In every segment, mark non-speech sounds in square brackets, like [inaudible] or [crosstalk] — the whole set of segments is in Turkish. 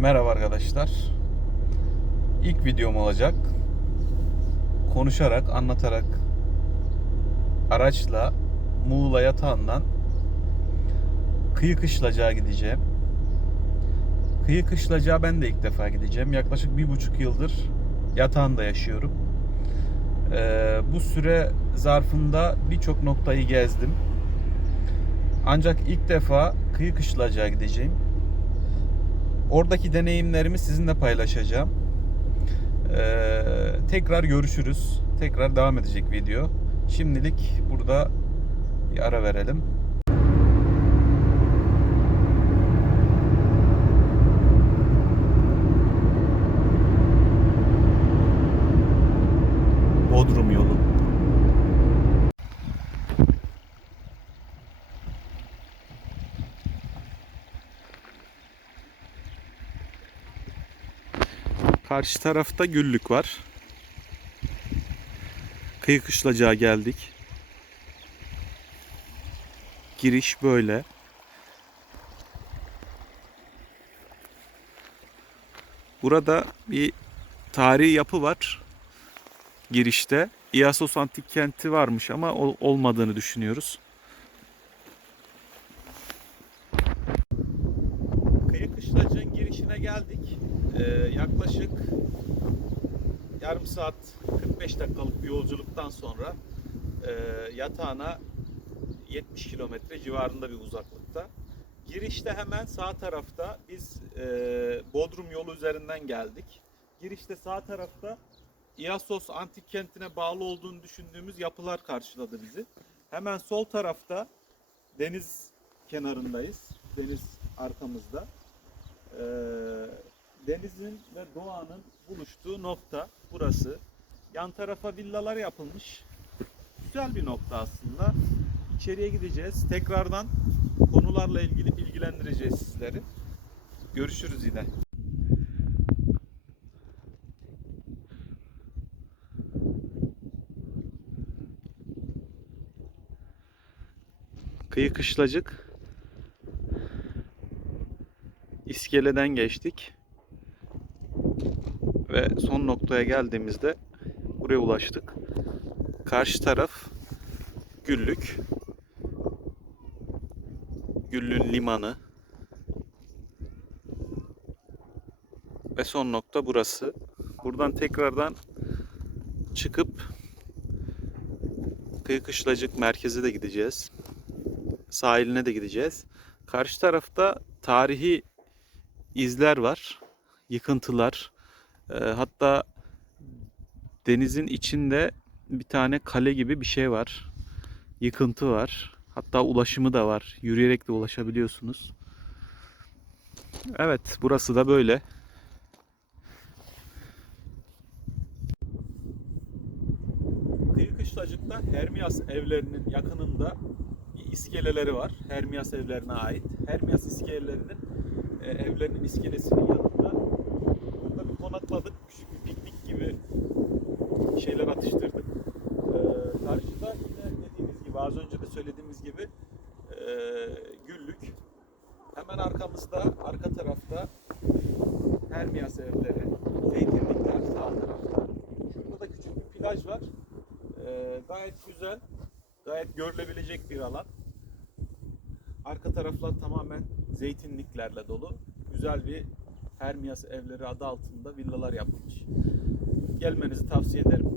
Merhaba arkadaşlar. İlk videom olacak. Konuşarak, anlatarak araçla Muğla yatağından Kıyı Kışlacığa gideceğim. Kıyı Kışlacığa ben de ilk defa gideceğim. Yaklaşık bir buçuk yıldır yatağında yaşıyorum. Ee, bu süre zarfında birçok noktayı gezdim. Ancak ilk defa Kıyı Kışlacığa gideceğim. Oradaki deneyimlerimi sizinle paylaşacağım. Ee, tekrar görüşürüz. Tekrar devam edecek video. Şimdilik burada bir ara verelim. Bodrum yolu. Karşı tarafta güllük var. Kıyı kışlacağa geldik. Giriş böyle. Burada bir tarihi yapı var. Girişte. İasos Antik Kenti varmış ama ol- olmadığını düşünüyoruz. Kıyı Kışlacı'nın girişine geldik. Ee, yaklaşık yarım saat 45 dakikalık bir yolculuktan sonra e, yatağına 70 kilometre civarında bir uzaklıkta. Girişte hemen sağ tarafta biz e, Bodrum yolu üzerinden geldik. Girişte sağ tarafta İasos antik kentine bağlı olduğunu düşündüğümüz yapılar karşıladı bizi. Hemen sol tarafta deniz kenarındayız. Deniz arkamızda. Ee, denizin ve doğanın buluştuğu nokta burası. Yan tarafa villalar yapılmış. Güzel bir nokta aslında. İçeriye gideceğiz. Tekrardan konularla ilgili bilgilendireceğiz sizleri. Görüşürüz yine. Kıyı Kışlacık iskeleden geçtik. Ve son noktaya geldiğimizde buraya ulaştık. Karşı taraf Güllük. Güllün limanı. Ve son nokta burası. Buradan tekrardan çıkıp Kıyı Kışlacık merkeze de gideceğiz. Sahiline de gideceğiz. Karşı tarafta tarihi izler var. Yıkıntılar. Ee, hatta denizin içinde bir tane kale gibi bir şey var. Yıkıntı var. Hatta ulaşımı da var. Yürüyerek de ulaşabiliyorsunuz. Evet, burası da böyle. Kıyı Kışlacık'ta Hermias evlerinin yakınında iskeleleri var. Hermias evlerine ait. Hermias iskelelerinin e, evlerinin iskelesinin yanında konakladık. Küçük bir piknik gibi şeyler atıştırdık. Ee, karşıda yine dediğimiz gibi az önce de söylediğimiz gibi e, güllük. Hemen arkamızda arka tarafta Hermias evleri, zeytinlikler sağ tarafta. Şurada da küçük bir plaj var. Ee, gayet güzel, gayet görülebilecek bir alan. Arka taraflar tamamen zeytinliklerle dolu. Güzel bir Hermias evleri adı altında villalar yapılmış. Gelmenizi tavsiye ederim.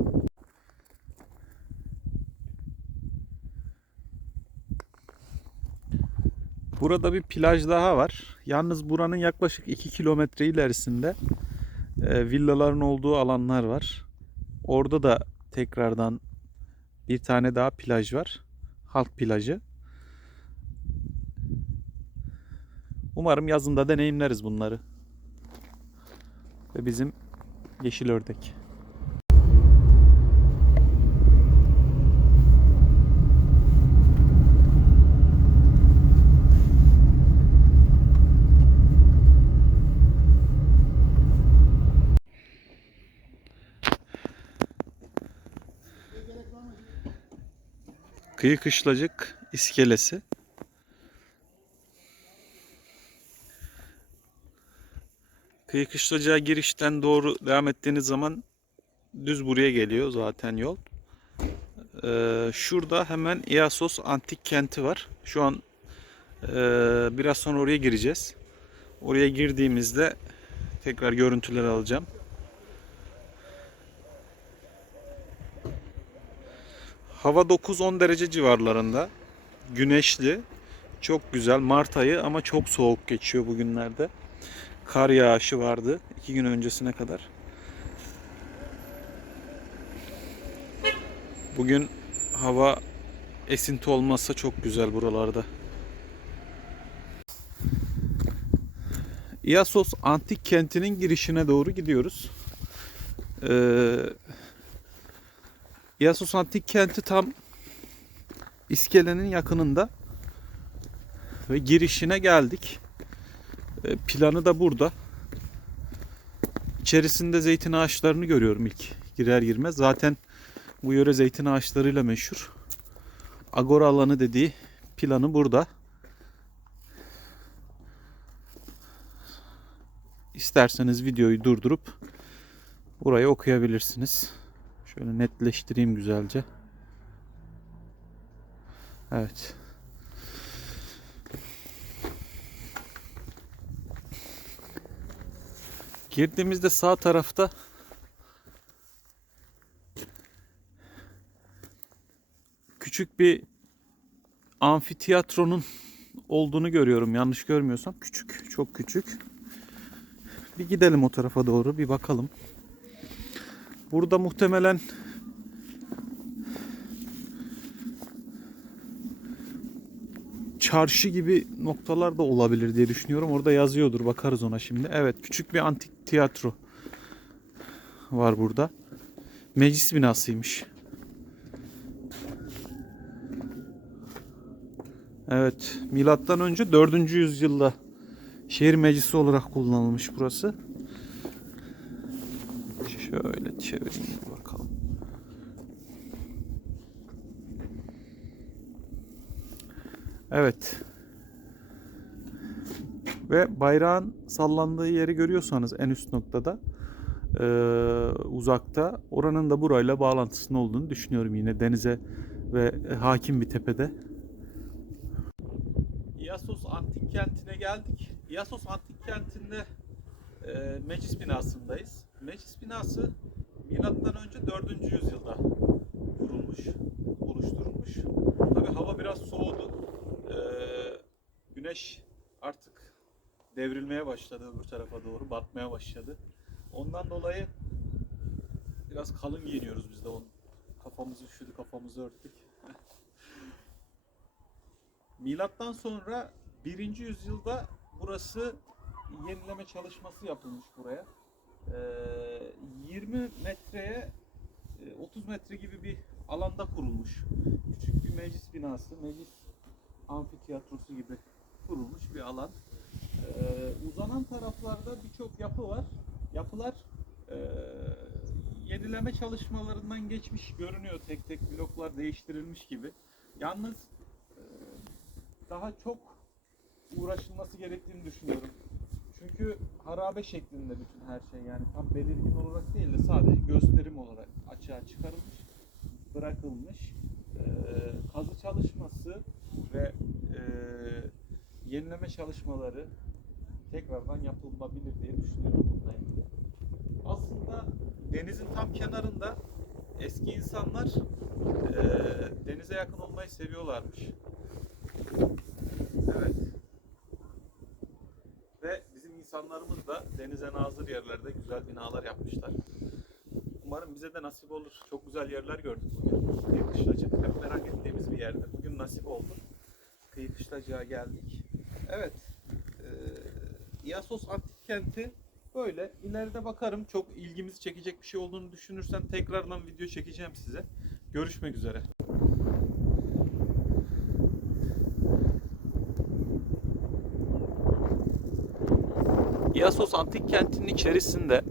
Burada bir plaj daha var. Yalnız buranın yaklaşık 2 kilometre ilerisinde e, villaların olduğu alanlar var. Orada da tekrardan bir tane daha plaj var. Halk plajı. Umarım yazında deneyimleriz bunları. Ve bizim yeşil ördek. Kıyı Kışlacık iskelesi. Kıyı Kışlacığa girişten doğru devam ettiğiniz zaman düz buraya geliyor zaten yol. Ee, şurada hemen İasos Antik Kenti var. Şu an e, biraz sonra oraya gireceğiz. Oraya girdiğimizde tekrar görüntüler alacağım. Hava 9-10 derece civarlarında. Güneşli. Çok güzel. Mart ayı ama çok soğuk geçiyor bugünlerde. Kar yağışı vardı iki gün öncesine kadar. Bugün hava esinti olmazsa çok güzel buralarda. İasos antik kentinin girişine doğru gidiyoruz. Ee, İasos antik kenti tam iskelenin yakınında ve girişine geldik. Ee, planı da burada. İçerisinde zeytin ağaçlarını görüyorum ilk girer girmez. Zaten bu yöre zeytin ağaçlarıyla meşhur. Agora alanı dediği planı burada. İsterseniz videoyu durdurup burayı okuyabilirsiniz. Şöyle netleştireyim güzelce. Evet. Girdiğimizde sağ tarafta küçük bir amfiteyatronun olduğunu görüyorum. Yanlış görmüyorsam küçük, çok küçük. Bir gidelim o tarafa doğru, bir bakalım. Burada muhtemelen çarşı gibi noktalar da olabilir diye düşünüyorum. Orada yazıyordur. Bakarız ona şimdi. Evet, küçük bir antik tiyatro var burada. Meclis binasıymış. Evet, milattan önce 4. yüzyılda şehir meclisi olarak kullanılmış burası. Şöyle çevireyim bakalım. Evet. Ve bayrağın sallandığı yeri görüyorsanız en üst noktada eee, uzakta oranın da burayla bağlantısının olduğunu düşünüyorum yine denize ve hakim bir tepede. İasos Antik Kenti'ne geldik. İasos Antik Kenti'nde e, meclis binasındayız. Meclis binası milattan önce 4. yüzyılda kurulmuş, oluşturulmuş. Tabi hava biraz soğudu. E, güneş artık devrilmeye başladı öbür tarafa doğru, batmaya başladı. Ondan dolayı biraz kalın giyiniyoruz biz de. Onun kafamızı üşüdü, kafamızı örttük. [laughs] Milattan sonra 1. yüzyılda burası yenileme çalışması yapılmış buraya. Ee, 20 metreye e, 30 metre gibi bir alanda kurulmuş. Küçük bir meclis binası, meclis amfiteyatrosu gibi kurulmuş bir alan. Ee, uzanan taraflarda birçok yapı var. Yapılar e, yenileme çalışmalarından geçmiş görünüyor. Tek tek bloklar değiştirilmiş gibi. Yalnız e, daha çok uğraşılması gerektiğini düşünüyorum. Çünkü harabe şeklinde bütün her şey yani tam belirgin olarak değil de sadece gösterim olarak açığa çıkarılmış, bırakılmış. Ee, kazı çalışması ve e, yenileme çalışmaları tekrardan yapılabilir diye düşünüyorum bununla ilgili. Aslında denizin tam kenarında eski insanlar e, denize yakın olmayı seviyorlarmış. Evet. Ve bizim insanlarımız da denize nazır yerlerde güzel binalar yapmışlar. Umarım bize de nasip olur. Çok güzel yerler gördük bugün. Kıyı Kışlacı. Hep merak ettiğimiz bir yerdi. Bugün nasip oldu. Kıyı Kışlacı'ya geldik. Evet. İasos Antik Kenti böyle. İleride bakarım. Çok ilgimizi çekecek bir şey olduğunu düşünürsem tekrardan video çekeceğim size. Görüşmek üzere. İasos Antik Kenti'nin içerisinde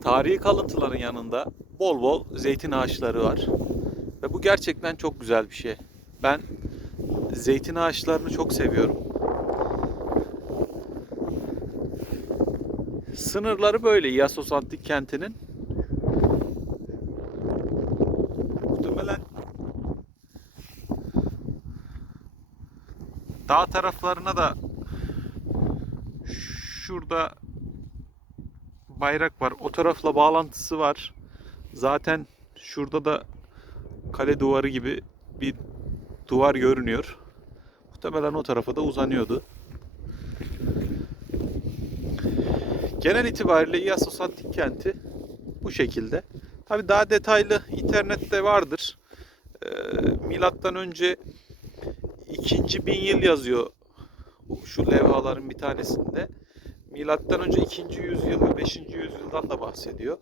tarihi kalıntıların yanında bol bol zeytin ağaçları var. Ve bu gerçekten çok güzel bir şey. Ben zeytin ağaçlarını çok seviyorum. Sınırları böyle İasos Antik Kenti'nin. Muhtemelen dağ taraflarına da şurada bayrak var. O tarafla bağlantısı var. Zaten şurada da kale duvarı gibi bir duvar görünüyor. Muhtemelen o tarafa da uzanıyordu. Genel itibariyle İasos Antik Kenti bu şekilde. Tabi daha detaylı internette vardır. Ee, milattan önce ikinci bin yıl yazıyor şu levhaların bir tanesinde. Milattan önce 2. yüzyıl ve 5. yüzyıldan da bahsediyor.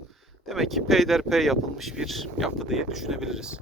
Demek ki peyderpey yapılmış bir yapı diye düşünebiliriz.